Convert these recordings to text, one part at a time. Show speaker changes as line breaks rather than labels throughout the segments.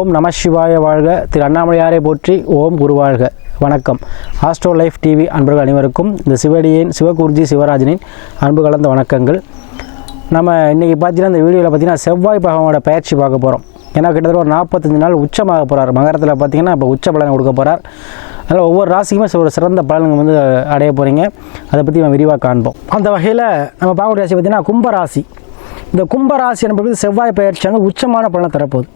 ஓம் நம சிவாய வாழ்க. திரு அண்ணாமலையாரை போற்றி ஓம் குருவாழ்க வணக்கம். ஆஸ்ட்ரோ லைஃப் டிவி அன்பர்கள் அனைவருக்கும் இந்த சிவடியின் சிவகுருஜி சிவராஜனின் அன்பு கலந்த வணக்கங்கள். நம்ம இன்றைக்கி பார்த்தீங்கன்னா இந்த வீடியோவில் பார்த்தீங்கன்னா செவ்வாய் பகவானோட பயிற்சி பார்க்க போகிறோம் ஏன்னா கிட்டத்தட்ட ஒரு நாற்பத்தஞ்சு நாள் உச்சமாக போகிறார் மகரத்தில் பார்த்தீங்கன்னா இப்போ உச்ச பலன் கொடுக்க போகிறார் அதனால் ஒவ்வொரு ராசிக்குமே ஒரு சிறந்த பலன்கள் வந்து அடைய போகிறீங்க அதை பற்றி நம்ம விரிவாக காண்போம். அந்த வகையில் நம்ம பார்க்கக்கூடிய ராசி பார்த்தீங்கன்னா கும்பராசி. இந்த கும்பராசி என்பது செவ்வாய் பயிற்சி உச்சமான பலனை தரப்போகுது.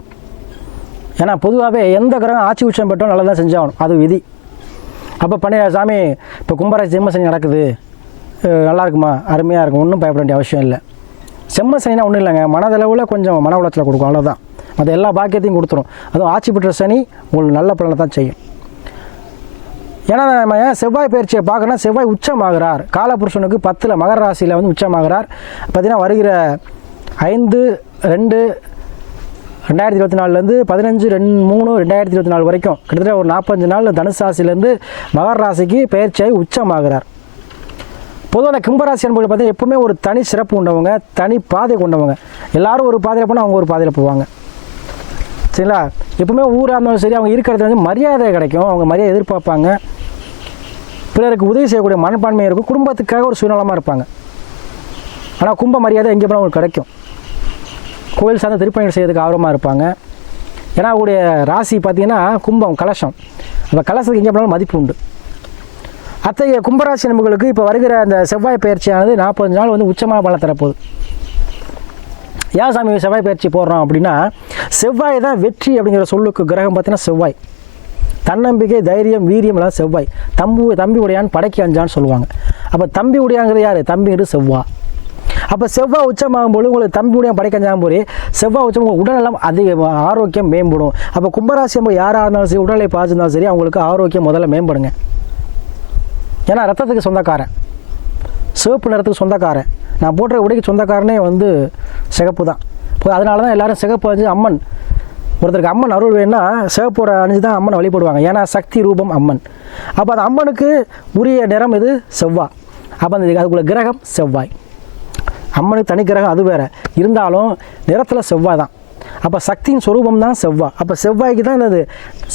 ஏன்னா பொதுவாகவே எந்த கிரகம் ஆட்சி உச்சம் பெற்றோம் நல்லா தான் செஞ்சாகணும். அது விதி. அப்போ பண்ணியா சாமி இப்போ கும்பராசி செம்ம சனி நடக்குது. நல்லா இருக்குமா அருமையாக இருக்கும். ஒன்றும் பயப்பட வேண்டிய அவசியம் இல்லை. செம்ம சனினா ஒன்றும் இல்லைங்க. மனதளவில் கொஞ்சம் மன உளைச்சலை கொடுக்கும். அவ்வளோதான் மற்ற எல்லா பாக்கியத்தையும் கொடுத்துரும். அதுவும் ஆட்சி பெற்ற சனி உங்களுக்கு நல்ல பலனை தான் செய்யும். ஏன்னா நம்ம ஏன் செவ்வாய் பயிற்சியை பார்க்கணும் செவ்வாய் உச்சமாகிறார். காலபுருஷனுக்கு பத்தில் மகர ராசியில் வந்து உச்சமாகிறார். பார்த்தீங்கன்னா வருகிற ஐந்து ரெண்டு ரெண்டாயிரத்தி இருபத்தி நாலுலேருந்து பதினஞ்சு ரெண்டு மூணு ரெண்டாயிரத்தி இருபத்தி நாலு வரைக்கும். கிட்டத்தட்ட ஒரு நாற்பத்தஞ்சு நாள் தனுசு ராசிலேருந்து மகர ராசிக்கு பயிற்சியாகி உச்சமாகிறார். பொதுவாக கும்பராசி என்பது பார்த்தீங்கன்னா எப்பவுமே ஒரு தனி சிறப்பு கொண்டவங்க தனி பாதை கொண்டவங்க. எல்லாரும் ஒரு பாதையில் போனால் அவங்க ஒரு பாதையில் போவாங்க. சரிங்களா? எப்பவுமே ஊராக இருந்தாலும் சரி அவங்க இருக்கிறது வந்து மரியாதை கிடைக்கும். அவங்க மரியாதை எதிர்பார்ப்பாங்க. பிறருக்கு உதவி செய்யக்கூடிய மனப்பான்மை இருக்கும். குடும்பத்துக்காக ஒரு சுயநலமாக இருப்பாங்க. ஆனால் கும்ப மரியாதை எங்கே போனால் அவங்களுக்கு கிடைக்கும். கோயில் சார்ந்த திருப்பணிகள் செய்யறதுக்கு ஆர்வமாக இருப்பாங்க. ஏன்னா அவருடைய ராசி பார்த்தீங்கன்னா கும்பம் கலசம். அந்த கலசத்துக்கு எங்கே போனாலும் மதிப்பு உண்டு. அத்தகைய கும்பராசி நம்பர்களுக்கு இப்போ வருகிற அந்த செவ்வாய் பயிற்சியானது நாற்பது நாள் வந்து உச்சமான பலன் தரப்போகுது. ஏன் சாமி செவ்வாய் பயிற்சி போடுறோம் அப்படின்னா செவ்வாய் தான் வெற்றி அப்படிங்கிற சொல்லுக்கு கிரகம் பார்த்தீங்கன்னா செவ்வாய். தன்னம்பிக்கை தைரியம் வீரியம் எல்லாம் செவ்வாய். தம்பு தம்பி உடையான் படைக்கு அஞ்சான்னு சொல்லுவாங்க. அப்போ தம்பி உடையாங்கிறது யார்? தம்பிங்கிறது செவ்வாய் அப்போ செவ்வாய் உச்சமாகும் போது உங்களுக்கு தம்பி உடையான் படைக்கஞ்சாகும் போது செவ்வாய் உச்சம் உடல்நலம் அதிக ஆரோக்கியம் மேம்படும். அப்போ கும்பராசி நம்ம யாராக இருந்தாலும் சரி உடல்நிலை பார்த்துருந்தாலும் சரி அவங்களுக்கு ஆரோக்கியம் முதல்ல மேம்படுங்க. ஏன்னா ரத்தத்துக்கு சொந்தக்காரன். சிவப்பு நிறத்துக்கு சொந்தக்காரன். நான் போடுற உடைக்கு சொந்தக்காரனே வந்து சிகப்பு தான். இப்போ அதனால தான் எல்லாரும் சிகப்பு வந்து அம்மன் ஒருத்தருக்கு அம்மன் அருள் வேணும்னா சிவப்போட அணிஞ்சு தான் அம்மனை வழிபடுவாங்க. ஏன்னா சக்தி ரூபம் அம்மன். அப்போ அந்த அம்மனுக்கு உரிய நிறம் இது செவ்வாய். அப்போ அந்த அதுக்குள்ள கிரகம் செவ்வாய். அம்மனுக்கு தனி கிரகம் அது வேற. இருந்தாலும் நிறத்தில் செவ்வாய் தான். அப்போ சக்தியின் சுரூபம் தான் செவ்வாய். அப்போ செவ்வாய்க்கு தான் இந்த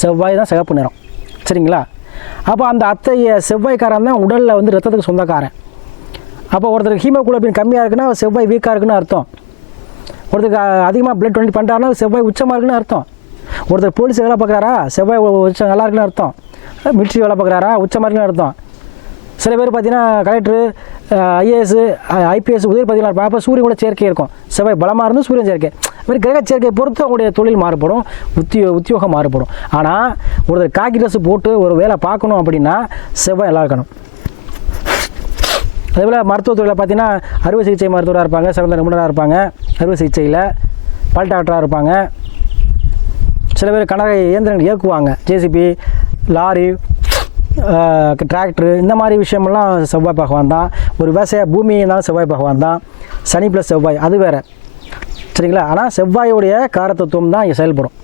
செவ்வாய் தான் சிகப்பு நிறம். சரிங்களா? அப்போ அந்த அத்தைய செவ்வாய்க்காரன் தான் உடலில் வந்து ரத்தத்துக்கு சொந்தக்காரன். அப்போ ஒருத்தருக்கு ஹீமோகுளோபின் கம்மியாக இருக்குன்னா செவ்வாய் வீக்காக இருக்குன்னு அர்த்தம். ஒருத்தருக்கு அதிகமாக பிளட் டுவெண்ட்டி பண்ணுறாருன்னா செவ்வாய் உச்சமாக இருக்குன்னு அர்த்தம். ஒருத்தர் போலீஸ் வேலை பார்க்குறாரா? செவ்வாய் உச்சம் நல்லா இருக்குன்னு அர்த்தம். மிலிட்ரி வேலை பார்க்குறாரா? உச்சமாக இருக்குன்னு அர்த்தம். சில பேர் பார்த்தீங்கன்னா கலெக்டரு ஐஏஎஸ் ஐபிஎஸ் உதவி இருப்பாங்க அப்போ சூரியன் கூட சேர்க்கை இருக்கும். செவ்வாய் பலமாக இருந்து சூரியன் சேர்க்கை. மாதிரி கிரக சேர்க்கை பொறுத்து அவங்களுடைய தொழில் மாறுபடும். உத்தியோ உத்தியோகம் மாறுபடும். ஆனால் ஒருத்தர் காக்கி ட்ரெஸ் போட்டு ஒரு வேலை பார்க்கணும் அப்படின்னா செவ்வாய் நல்லா இருக்கணும். அதேபோல் மருத்துவத்துறையில் பார்த்தீங்கன்னா அறுவை சிகிச்சை மருத்துவராக இருப்பாங்க சிறந்த நிபுணராக இருப்பாங்க அறுவை சிகிச்சையில் பல் டாக்டராக இருப்பாங்க. சில பேர் கனக இயந்திரங்கள் இயக்குவாங்க. ஜேசிபி லாரி டிராக்டர் இந்த மாதிரி விஷயமெல்லாம் செவ்வாய் பகவான் தான். ஒரு விவசாய பூமி இருந்தாலும் செவ்வாய் பகவான் தான். சனி ப்ளஸ் செவ்வாய் அது வேறு. சரிங்களா? ஆனால் செவ்வாயுடைய காரத்தத்துவம் தான் இங்கே செயல்படும்.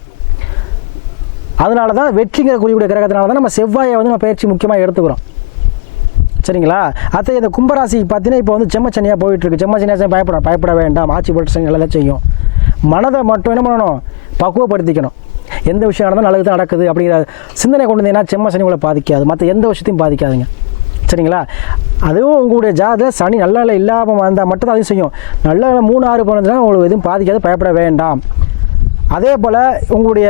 அதனால தான் வெற்றிங்கிற குறிக்கூடிய கிரகத்தினால தான் நம்ம செவ்வாயை வந்து நம்ம பயிற்சி முக்கியமாக எடுத்துக்கிறோம். சரிங்களா? அத்தை இந்த கும்பராசி பார்த்தீங்கன்னா இப்போ வந்து செம்மச்சனியாக போயிட்டு இருக்கு செம்மச்சனியாக பயப்பட பயப்பட வேண்டாம். ஆட்சி பட்டு எல்லாம் நல்லா செய்யும். மனதை மட்டும் என்ன பண்ணணும்? பக்குவப்படுத்திக்கணும். எந்த விஷயம் நடந்தாலும் நல்லது தான் நடக்குது அப்படிங்கிற சிந்தனை கொண்டு வந்தீங்கன்னா செம்ம சனி உங்களை பாதிக்காது. மற்ற எந்த விஷயத்தையும் பாதிக்காதுங்க. சரிங்களா? அதுவும் உங்களுடைய ஜாதகத்தில் சனி நல்ல நிலை இல்லாமல் வந்தால் மட்டும் தான் அதையும் செய்யும். நல்ல நிலை மூணு ஆறு போனதுன்னா உங்களுக்கு எதுவும் பாதிக்காது பயப்பட வேண்டாம். அதே போல் உங்களுடைய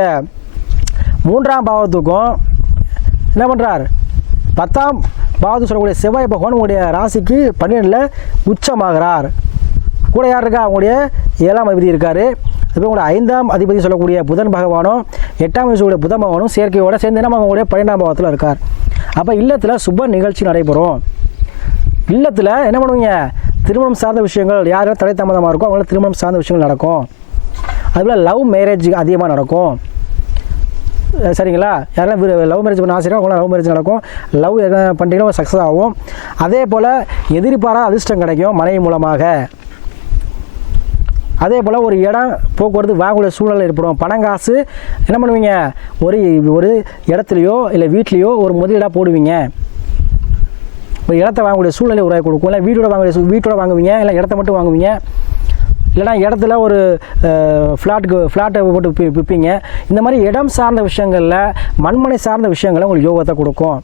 மூன்றாம் பாவத்துக்கும் என்ன பண்ணுறார் பத்தாம் பாவத்து சொல்லக்கூடிய செவ்வாய் பகவான் உங்களுடைய ராசிக்கு பன்னிரெண்டில் உச்சமாகிறார். கூட யார் இருக்கா? அவங்களுடைய ஏழாம் அதிபதி இருக்கார். அதுபோல் உங்களுடைய ஐந்தாம் அதிபதி சொல்லக்கூடிய புதன் பகவானும் எட்டாம் வயசுடைய புதன் பகவானும் சேர்க்கையோட சேர்ந்து நம்ம அவங்களுடைய பன்னெண்டாம் பாவத்தில் இருக்கார். அப்போ இல்லத்தில் சுப நிகழ்ச்சி நடைபெறும். இல்லத்தில் என்ன பண்ணுவீங்க? திருமணம் சார்ந்த விஷயங்கள் யார் தடை தாமதமாக இருக்கோ அவங்கள திருமணம் சார்ந்த விஷயங்கள் நடக்கும். அதுபோல் லவ் மேரேஜ் அதிகமாக நடக்கும். சரிங்களா? யாரெல்லாம் லவ் மேரேஜ் பண்ண ஆசையாக அவங்களாம் லவ் மேரேஜ் நடக்கும். லவ் பண்ணுறீங்கன்னா சக்ஸஸ் ஆகும். அதே போல் எதிர்பாராத அதிர்ஷ்டம் கிடைக்கும் மனைவி மூலமாக. அதே போல் ஒரு இடம் போக்குவரத்து வாங்கக்கூடிய சூழ்நிலை ஏற்படும். பணம் காசு என்ன பண்ணுவீங்க? ஒரு ஒரு இடத்துலையோ இல்லை வீட்லேயோ ஒரு முதலீடாக போடுவீங்க. ஒரு இடத்த வாங்கக்கூடிய சூழ்நிலை உருவாக்கி கொடுக்கும். இல்லை வீட்டோட வாங்கக்கூடிய வீட்டோட வாங்குவீங்க இல்லை இடத்த மட்டும் வாங்குவீங்க. இல்லைனா இடத்துல ஒரு ஃப்ளாட்டுக்கு ஃப்ளாட்டை போட்டு விற்பீங்க இந்த மாதிரி இடம் சார்ந்த விஷயங்களில் மண்மனை சார்ந்த விஷயங்களை உங்களுக்கு யோகத்தை கொடுக்கும்.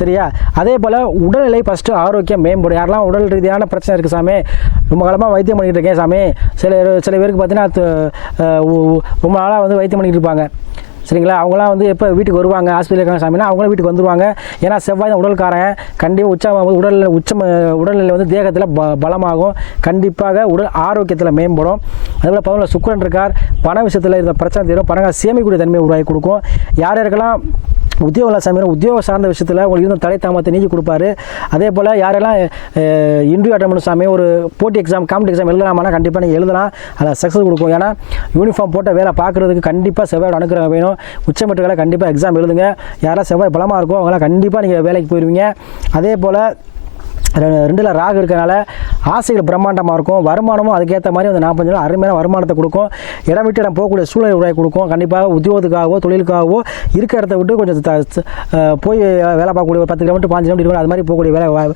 சரியா? அதே போல் உடல்நிலை ஃபஸ்ட்டு ஆரோக்கியம் மேம்படும். யாரெல்லாம் உடல் ரீதியான பிரச்சனை இருக்குது சாமி ரொம்ப காலமாக வைத்தியம் பண்ணிகிட்டு இருக்கேன் சாமி. சில சில பேருக்கு பார்த்தீங்கன்னா ரொம்ப நாளாக வந்து வைத்தியம் பண்ணிகிட்டு இருப்பாங்க. சரிங்களா? அவங்களாம் வந்து எப்போ வீட்டுக்கு வருவாங்க ஹாஸ்பிட்டல் இருக்காங்க சாமினா அவங்களும் வீட்டுக்கு வந்துருவாங்க. ஏன்னா செவ்வாய் தான் உடல்காரன். கண்டிப்பாக உச்சம் உடல் உச்சம் உடல்நிலை வந்து தேகத்தில் ப பலமாகும். கண்டிப்பாக உடல் ஆரோக்கியத்தில் மேம்படும். அதுபோல் பதினொன்று சுக்கரன் இருக்கார். பண விஷயத்தில் இருந்த பிரச்சனை தீரும். பணம் சேமிக்கூடிய தன்மையை உருவாக்கி கொடுக்கும். யார் யாருக்கெல்லாம் உத்தியோக சாமியார் உத்தியோக சார்ந்த விஷயத்தில் உங்களுக்கு இருந்த தலை தாமத்தை நீக்கி கொடுப்பாரு. அதே போல் யாரெல்லாம் இன்டர்வியூ அட்டன் பண்ண சாமி ஒரு போட்டி எக்ஸாம் காம்படி எக்ஸாம் எழுதலாமானா கண்டிப்பாக நீங்கள் எழுதலாம். அதை சக்ஸஸ் கொடுக்கும். ஏன்னா யூனிஃபார்ம் போட்ட வேலை பார்க்குறதுக்கு கண்டிப்பாக செவ்வாயோட அனுக்கிரகம் வேணும். உச்சமட்டுகளை கண்டிப்பாக எக்ஸாம் எழுதுங்க. யாரெல்லாம் செவ்வாய் பலமாக இருக்கோ அவங்களாம் கண்டிப்பாக நீங்கள் வேலைக்கு போயிடுவீங்க அதே போல் ரெண்டில் ராகு இருக்கனால ஆசைகள் பிரம்மாண்டமாக இருக்கும். வருமானமும் அதுக்கேற்ற மாதிரி அந்த நாற்பது நாள் அருமையான வருமானத்தை கொடுக்கும். இடம் விட்டு இடம் போகக்கூடிய சூழலை உருவாக்கி கொடுக்கும். கண்டிப்பாக உத்தியோகத்துக்காகவோ தொழிலுக்காகவோ இருக்க இடத்த விட்டு கொஞ்சம் த- போய் வேலை பார்க்கக்கூடிய ஒரு பத்து கிலோமீட்டர் பாஞ்சு கிலோமீட்டர் அது மாதிரி போகக்கூடிய வேலை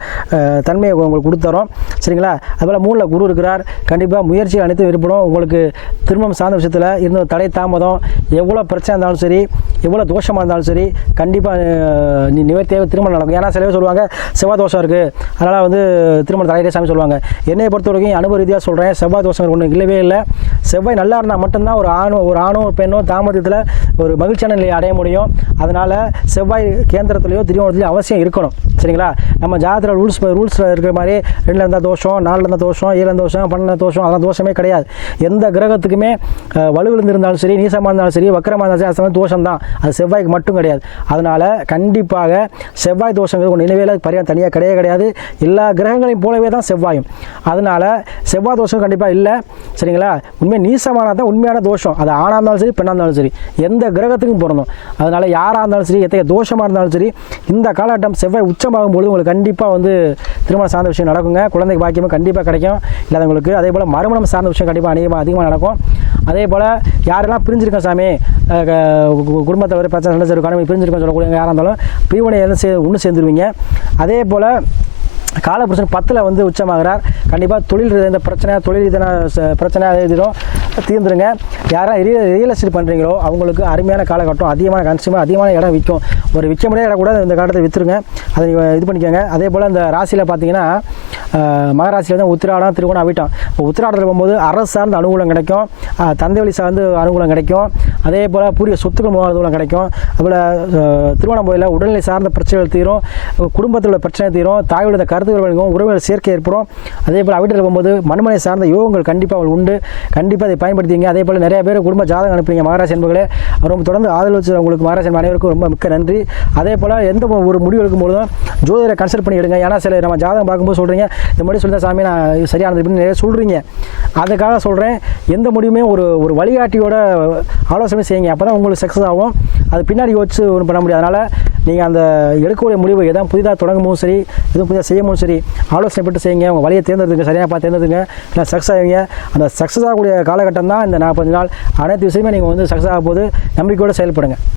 தன்மையை உங்களுக்கு கொடுத்துறோம் சரிங்களா? அதுபோல் மூணில் குரு இருக்கிறார். கண்டிப்பாக முயற்சி அனைத்தும் ஏற்படும். உங்களுக்கு திருமணம் சார்ந்த விஷயத்தில் இருந்த தடை தாமதம் எவ்வளோ பிரச்சனை இருந்தாலும் சரி எவ்வளோ தோஷமாக இருந்தாலும் சரி கண்டிப்பாக நீ நிவர்த்தியாக திருமணம் நடக்கும். ஏன்னா சிலவே சொல்லுவாங்க செவ்வாய் தோஷம் இருக்குது அதனால் வந்து திருமணம் தலையிலே சாமி சொல்லுவாங்க. என்னை பொறுத்த வரைக்கும் அனுபவ ரீதியாக சொல்கிறேன் செவ்வாய் தோஷம் ஒன்றும் இல்லவே இல்லை. செவ்வாய் நல்லா இருந்தால் மட்டும்தான் ஒரு ஆணும் ஒரு ஆணும் ஒரு பெண்ணும் தாமதத்தில் ஒரு மகிழ்ச்சியான நிலையை அடைய முடியும். அதனால் செவ்வாய் கேந்திரத்துலையோ திருமணத்துலையோ அவசியம் இருக்கணும். சரிங்களா? நம்ம ஜாதகத்தில் ரூல்ஸ் ரூல்ஸில் இருக்கிற மாதிரி ரெண்டில் இருந்தால் தோஷம் நாலில் இருந்தால் தோஷம் ஏழில் இருந்தால் தோஷம் பன்னெண்டு தோஷம் அதெல்லாம் தோஷமே கிடையாது. எந்த கிரகத்துக்குமே அஹ், இருந்தாலும் சரி நீசமாக இருந்தாலும் சரி வக்கரமாக இருந்தாலும் சரி அது தோஷம் தான் அது செவ்வாய்க்கு மட்டும் கிடையாது. அதனால் கண்டிப்பாக செவ்வாய் தோஷங்கிறது ஒன்று நினைவேல பரிகாரம் தனியாக கிடையவே கிடையாது. எல்லா கிரகங்களையும் போலவே தான் செவ்வாயும். அதனால் செவ்வாய் தோஷம் கண்டிப்பாக இல்லை. சரிங்களா? உண்மையாக நீசமானது தான் உண்மையான தோஷம். அது ஆணாக இருந்தாலும் சரி பெண்ணாக இருந்தாலும் சரி. எந்த கிரகத்துக்கும் பிறந்தோம் அதனால் யாராக இருந்தாலும் சரி எத்தகைய தோஷமாக இருந்தாலும் சரி இந்த காலகட்டம் செவ்வாய் உச்சமாகும் பொழுது உங்களுக்கு கண்டிப்பாக வந்து திருமணம் சார்ந்த விஷயம் நடக்குங்க. குழந்தைக்கு பாக்கியமும் கண்டிப்பாக கிடைக்கும். இல்லாதவங்களுக்கு அதே போல் மறுமணம் சார்ந்த விஷயம் கண்டிப்பாக அதிகமாக அதிகமாக நடக்கும். அதே போல் யாரெல்லாம் பிரிஞ்சிருக்கோம் சாமி க- குடும்பத்தில் ஒரு பிரச்சனை சண்டை சரி பிரிஞ்சிருக்கோம் சொல்லக்கூடிய யாராக இருந்தாலும் பிரிவினை எல்லாம் சே ஒன்று சேர்ந்துருவீங்க. அதே போல் காலபுருஷன் பத்தில் வந்து உச்சமாகிறார். கண்டிப்பாக தொழில் இந்த பிரச்சனை தொழில் இதனால் ச- பிரச்சனை அதே இதுவும் தீர்ந்துருங்க. யாரா ரியல் ரியல் எஸ்டேட் பண்ணுறீங்களோ அவங்களுக்கு அருமையான காலகட்டம் அதிகமான கன்சியூமர் அதிகமான இடம் விற்கும். ஒரு விற்க முடியாத இடம் கூட இந்த காலத்தில் விற்றுருங்க அதை இது பண்ணிக்கோங்க. அதே போல் இந்த ராசியில் பார்த்தீங்கன்னா மகராசியில் தான் உத்திராடம் திருவோணம் அவிட்டம் இப்போ உத்திராடத்தில் போகும்போது அரசு சார்ந்த அனுகூலம் கிடைக்கும். தந்தைவழி தந்தை வழி சார்ந்து அனுகூலம் கிடைக்கும். அதே போல் பூரிய சொத்துக்கள் மூலம் அனுகூலம் கிடைக்கும். அதுபோல் திருவண்ணாமலையில் உடல்நிலை சார்ந்த பிரச்சனைகள் தீரும். குடும்பத்தில் உள்ள பிரச்சனை தீரும். தாயோட கருத்துக்கள் வழங்கும். உறவுகள் சேர்க்கை ஏற்படும். அதே போல் அவிட்டில் போகும்போது மண்மனை சார்ந்த யோகங்கள் கண்டிப்பாக அவள் உண்டு. கண்டிப்பாக அதை பயன்படுத்திங்க. அதே போல் நிறைய பேர் குடும்ப ஜாதகம் அனுப்புறீங்க மகாராஜ் என்பர்களே ரொம்ப தொடர்ந்து ஆதரவு உங்களுக்கு மகாராஜ் அனைவருக்கும் ரொம்ப மிக்க நன்றி. அதே போல் எந்த ஒரு முடிவு எடுக்கும்போதும் ஜோதிடரை கன்சல்ட் பண்ணி எடுங்க ஏன்னா சில நம்ம ஜாதகம் பார்க்கும்போது சொல்கிறீங்க இந்த மாதிரி சொல்லி சாமி நான் சரியானது இப்படின்னு நிறைய சொல்கிறீங்க அதுக்காக சொல்கிறேன் எந்த முடிவுமே ஒரு ஒரு வழிகாட்டியோட ஆலோசனை செய்யுங்க. அப்போ தான் உங்களுக்கு சக்ஸஸ் ஆகும். அது பின்னாடி யோசிச்சு ஒன்றும் பண்ண முடியாது. அதனால் நீங்கள் அந்த எடுக்கக்கூடிய முடிவு எதாவது புதிதாக தொடங்கும் சரி எதுவும் புதிதாக செய்யவும் சரி ஆலோசனை பெற்று செய்யுங்க. உங்கள் வழியை தேர்ந்தெடுங்க சரியாக பார்த்து தேர்ந்தெடுங்க இல்லை சக்ஸஸ் ஆகிங்க அந்த சக்ஸஸ் ஆகக்கூடிய காலகட்டம் தான் இந்த நாற்பது நாள். அனைத்து விஷயமே நீங்கள் வந்து சக்ஸஸ் ஆகும் போது நம்பிக்கையோடு செயல்படுங்க.